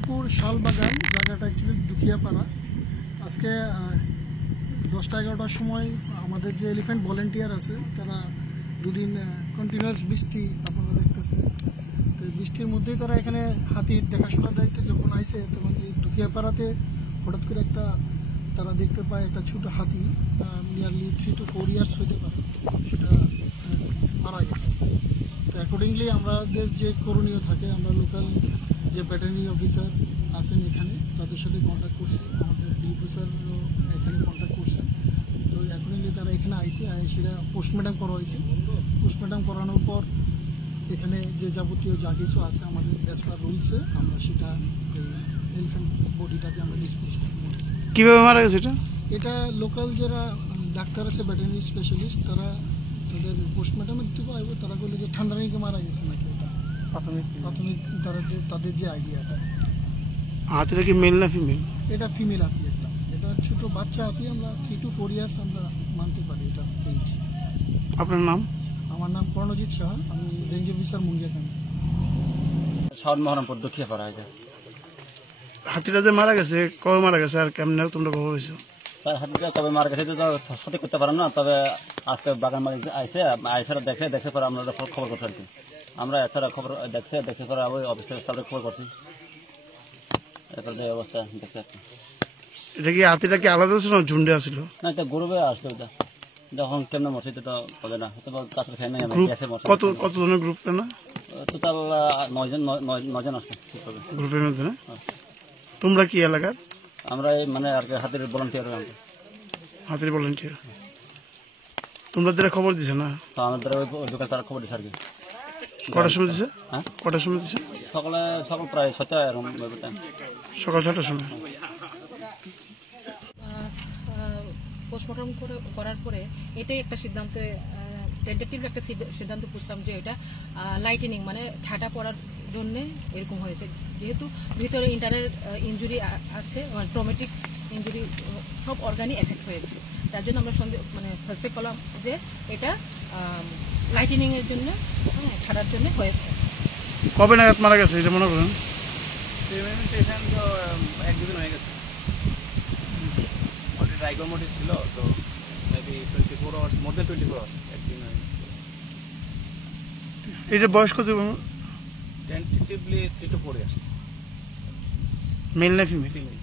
আলিপুর শালবাগান, জায়গাটা অ্যাকচুয়ালি দুখিয়াপাড়া। আজকে 10টা-11টার সময় আমাদের যে এলিফ্যান্ট ভলেন্টিয়ার আছে তারা দুদিন কন্টিনিউয়াস বৃষ্টি আপনারা দেখতেছেন, তো বৃষ্টির মধ্যেই তারা এখানে হাতির দেখাশোনার দায়িত্বে যখন আইছে তখন এই দুখিয়াপাড়াতে হঠাৎ করে একটা তারা দেখতে পায় একটা ছোট হাতি, নিয়ারলি 3 to 4 ইয়ার্স হতে পারে, সেটা মারা গেছে। তো অ্যাকর্ডিংলি আমাদের যে করণীয় থাকে, আমরা লোকাল যে ভেটেরিনারি অফিসার আছেন এখানে তাদের সাথে কন্ট্যাক্ট করছি, আমাদের ডি অফিসারও এখানে কন্ট্যাক্ট করছেন। তো অ্যাকর্ডিংলি তারা এখানে আইসে সেটা পোস্টমর্টম করা হয়েছে। পোস্টমর্টম করানোর পর এখানে যে যাবতীয় যা কিছু আছে আমাদের অ্যাজ পার রুলসে আমরা সেটা এলিফ্যান্ট বডিটাকে আমরা ডিসপোজ করি। কীভাবে মারা গেছে এটা লোকাল যারা ডাক্তার আছে ভেটেরিনারি স্পেশালিস্ট তারা তাদের পোস্টমর্টমের থেকে আইব, তারা বললো যে ঠান্ডা নাকি মারা গেছে নাকি, এটা প্রাথমিক তারা যে তাদের যে আইডিয়াটা। হাতিটা কি মেল না ফিমেল? এটা ফিমেল হাতি, এটা ছোট বাচ্চা হাতি, আমরা 3 to 4 ইয়ার্স আমরা মানতে পারি এটা এজ। আপনার নাম? আমার নাম কর্ণজিৎ শাহ, আমি রেঞ্জ অফিসার মুঙ্গিয়া ক্যাম্প। মহরমপুর দুখিয়াপাড়া। হাতিটা যে মারা গেছে কবে মারা গেছে আর কেমনে তোমরা খবর হয়েছো? তার হাতিটা কবে মারা গেছে তো সঠিক করতে পারেন না, তবে আজকে বাগান মালিক আইসে দেখছে পরে আমরা খবর করছি আর কি। আমরা এছাড়া খবর দেখছে পরে ওই অফিসের তাদের খবর করছি, এরপর যে অবস্থা দেখছে আর কি। এটা কি হাতিটা কি আলাদা ছিল না ঝুন্ডে আসছিল? না, এটা গরুবে আসলো, এটা যখন কেমন মরছে তো হবে না, হয়তো কাছে ফেলে নেই। কত জনের গ্রুপ না? টোটাল 9 জন আসছে গ্রুপের মধ্যে না? তোমরা কি এলাকার? আমরা মানে আর কি হাতির ভলান্টিয়ার। হাতির ভলান্টিয়ার। তোমরা যারা খবর দিছে না? তো আমাদের ওই দোকান তারা খবর দিচ্ছে আর কি। কটার সময় দিছে? হ্যাঁ, কটার সময় দিছে? সকাল প্রায় 6টা এরকম সকাল 6টার সময়। পোস্টমর্টম করার পরে এটাই একটা সিদ্ধান্ত, টেন্টেটিভ একটা সিদ্ধান্ত বুঝলাম যে এটা লাইটেনিং মানে ঠাটা পড়ার জন্য এরকম হয়েছে, যেহেতু ভিতরে ইন্টারনাল ইনজুরি আছে, ট্রমেটিক ইনজুরি, সব অর্গানই এফেক্ট হয়েছে। তার জন্য আমরা সাসপেক্ট করলাম যে এটা লাইটেনিং এর জন্য, ঠাটার জন্য হয়েছে। কবে নাগাদ মারা গেছে এটা মনে করেন? তো 1-2 দিন হয়ে গেছে। রাইগর মোটিভ ছিল তো মেবি 24 আওয়ার্স, মোর দেন 24 আওয়ার্স একদিন হয়ে গেছে। এটা বয়স কত? Tentatively 3 to 4 years. মেল না ফিমেল? ফিমেল।